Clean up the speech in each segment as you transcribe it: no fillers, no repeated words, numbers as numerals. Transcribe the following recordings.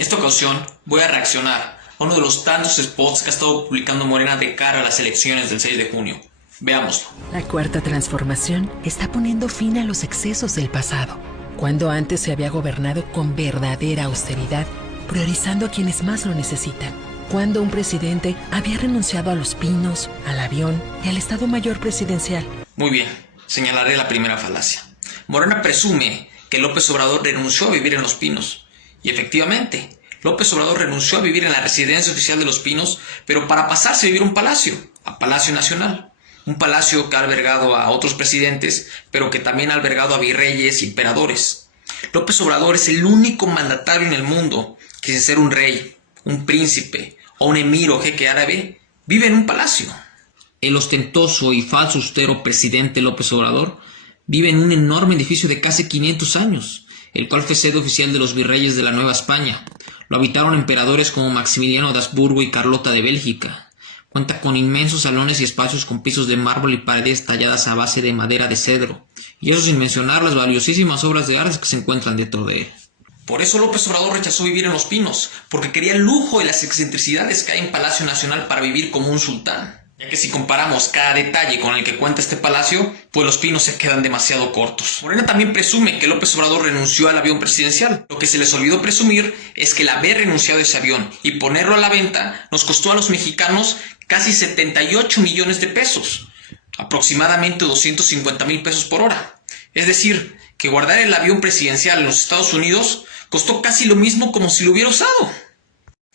En esta ocasión voy a reaccionar a uno de los tantos spots que ha estado publicando Morena de cara a las elecciones del 6 de junio. Veámoslo. La cuarta transformación está poniendo fin a los excesos del pasado, cuando antes se había gobernado con verdadera austeridad, priorizando a quienes más lo necesitan. Cuando un presidente había renunciado a los pinos, al avión y al Estado Mayor Presidencial. Muy bien, señalaré la primera falacia. Morena presume que López Obrador renunció a vivir en Los Pinos. Y efectivamente, López Obrador renunció a vivir en la residencia oficial de Los Pinos, pero para pasarse a vivir a un palacio, a Palacio Nacional. Un palacio que ha albergado a otros presidentes, pero que también ha albergado a virreyes y emperadores. López Obrador es el único mandatario en el mundo que, sin ser un rey, un príncipe o un emir o jeque árabe, vive en un palacio. El ostentoso y falso austero presidente López Obrador vive en un enorme edificio de casi 500 años, el cual fue sede oficial de los virreyes de la Nueva España. Lo habitaron emperadores como Maximiliano de Habsburgo y Carlota de Bélgica. Cuenta con inmensos salones y espacios con pisos de mármol y paredes talladas a base de madera de cedro, y eso sin mencionar las valiosísimas obras de arte que se encuentran dentro de él. Por eso López Obrador rechazó vivir en Los Pinos, porque quería el lujo y las excentricidades que hay en Palacio Nacional para vivir como un sultán. Ya que si comparamos cada detalle con el que cuenta este palacio, pues Los Pinos se quedan demasiado cortos. Morena también presume que López Obrador renunció al avión presidencial. Lo que se les olvidó presumir es que el haber renunciado a ese avión y ponerlo a la venta nos costó a los mexicanos casi 78 millones de pesos, aproximadamente 250,000 pesos por hora. Es decir, que guardar el avión presidencial en los Estados Unidos costó casi lo mismo como si lo hubiera usado.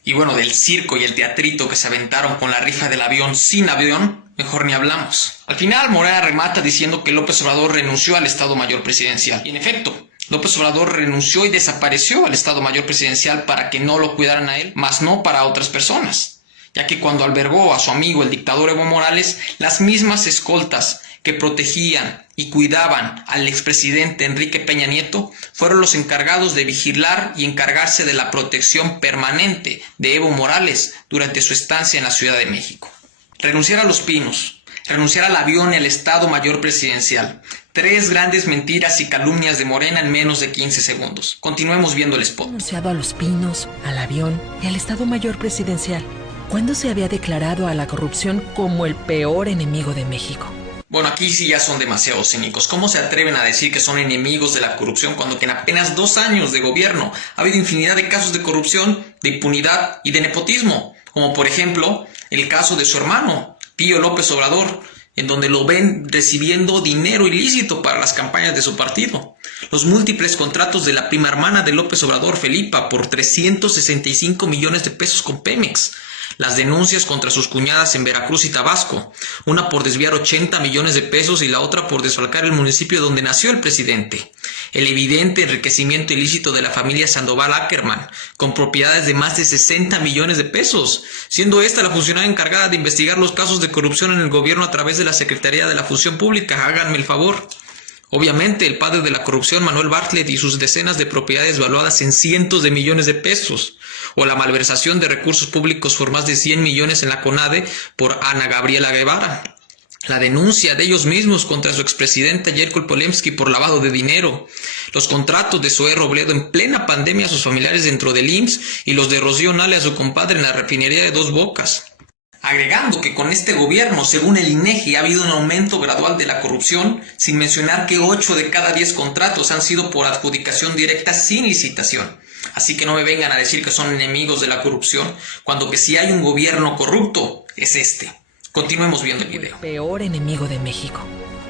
Y bueno, del circo y el teatrito que se aventaron con la rifa del avión sin avión, mejor ni hablamos. Al final, Morena remata diciendo que López Obrador renunció al Estado Mayor Presidencial. Y en efecto, López Obrador renunció y desapareció al Estado Mayor Presidencial para que no lo cuidaran a él, mas no para otras personas. Ya que cuando albergó a su amigo el dictador Evo Morales, las mismas escoltas que protegían y cuidaban al expresidente Enrique Peña Nieto fueron los encargados de vigilar y encargarse de la protección permanente de Evo Morales durante su estancia en la Ciudad de México. Renunciar a Los Pinos, renunciar al avión y al Estado Mayor Presidencial. 3 grandes mentiras y calumnias de Morena en menos de 15 segundos. Continuemos viendo el spot. Renunciado a Los Pinos, al avión y al Estado Mayor Presidencial, cuando se había declarado a la corrupción como el peor enemigo de México. Bueno, aquí sí ya son demasiado cínicos. ¿Cómo se atreven a decir que son enemigos de la corrupción cuando que en apenas 2 años de gobierno ha habido infinidad de casos de corrupción, de impunidad y de nepotismo? Como por ejemplo el caso de su hermano, Pío López Obrador, en donde lo ven recibiendo dinero ilícito para las campañas de su partido. Los múltiples contratos de la prima hermana de López Obrador, Felipa, por 365 millones de pesos con Pemex. Las denuncias contra sus cuñadas en Veracruz y Tabasco, una por desviar 80 millones de pesos y la otra por desfalcar el municipio donde nació el presidente. El evidente enriquecimiento ilícito de la familia Sandoval Ackerman, con propiedades de más de 60 millones de pesos, siendo esta la funcionaria encargada de investigar los casos de corrupción en el gobierno a través de la Secretaría de la Función Pública. Háganme el favor. Obviamente, el padre de la corrupción, Manuel Bartlett, y sus decenas de propiedades valuadas en cientos de millones de pesos. O la malversación de recursos públicos por más de 100 millones en la CONADE por Ana Gabriela Guevara. La denuncia de ellos mismos contra su expresidenta Yerkul Polemski por lavado de dinero. Los contratos de Zoé Robledo en plena pandemia a sus familiares dentro del IMSS y los de Rocío Nale a su compadre en la refinería de Dos Bocas. Agregando que con este gobierno, según el INEGI, ha habido un aumento gradual de la corrupción, sin mencionar que 8 de cada 10 contratos han sido por adjudicación directa sin licitación. Así que no me vengan a decir que son enemigos de la corrupción, cuando que si hay un gobierno corrupto, es este. Continuemos viendo el video. El peor enemigo de México.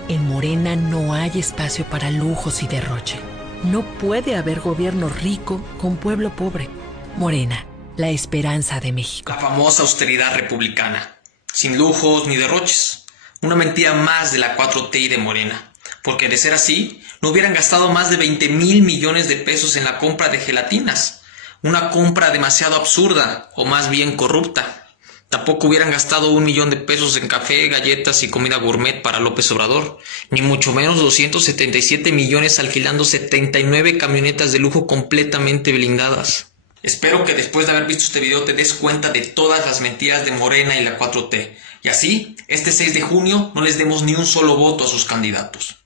En Morena no hay espacio para lujos y derroche. No puede haber gobierno rico con pueblo pobre. Morena, la esperanza de México. La famosa austeridad republicana, sin lujos ni derroches. Una mentira más de la 4T y de Morena. Porque de ser así, no hubieran gastado más de 20,000 millones de pesos en la compra de gelatinas. Una compra demasiado absurda, o más bien corrupta. Tampoco hubieran gastado 1 millón de pesos en café, galletas y comida gourmet para López Obrador. Ni mucho menos 277 millones alquilando 79 camionetas de lujo completamente blindadas. Espero que después de haber visto este video te des cuenta de todas las mentiras de Morena y la 4T. Y así, este 6 de junio no les demos ni un solo voto a sus candidatos.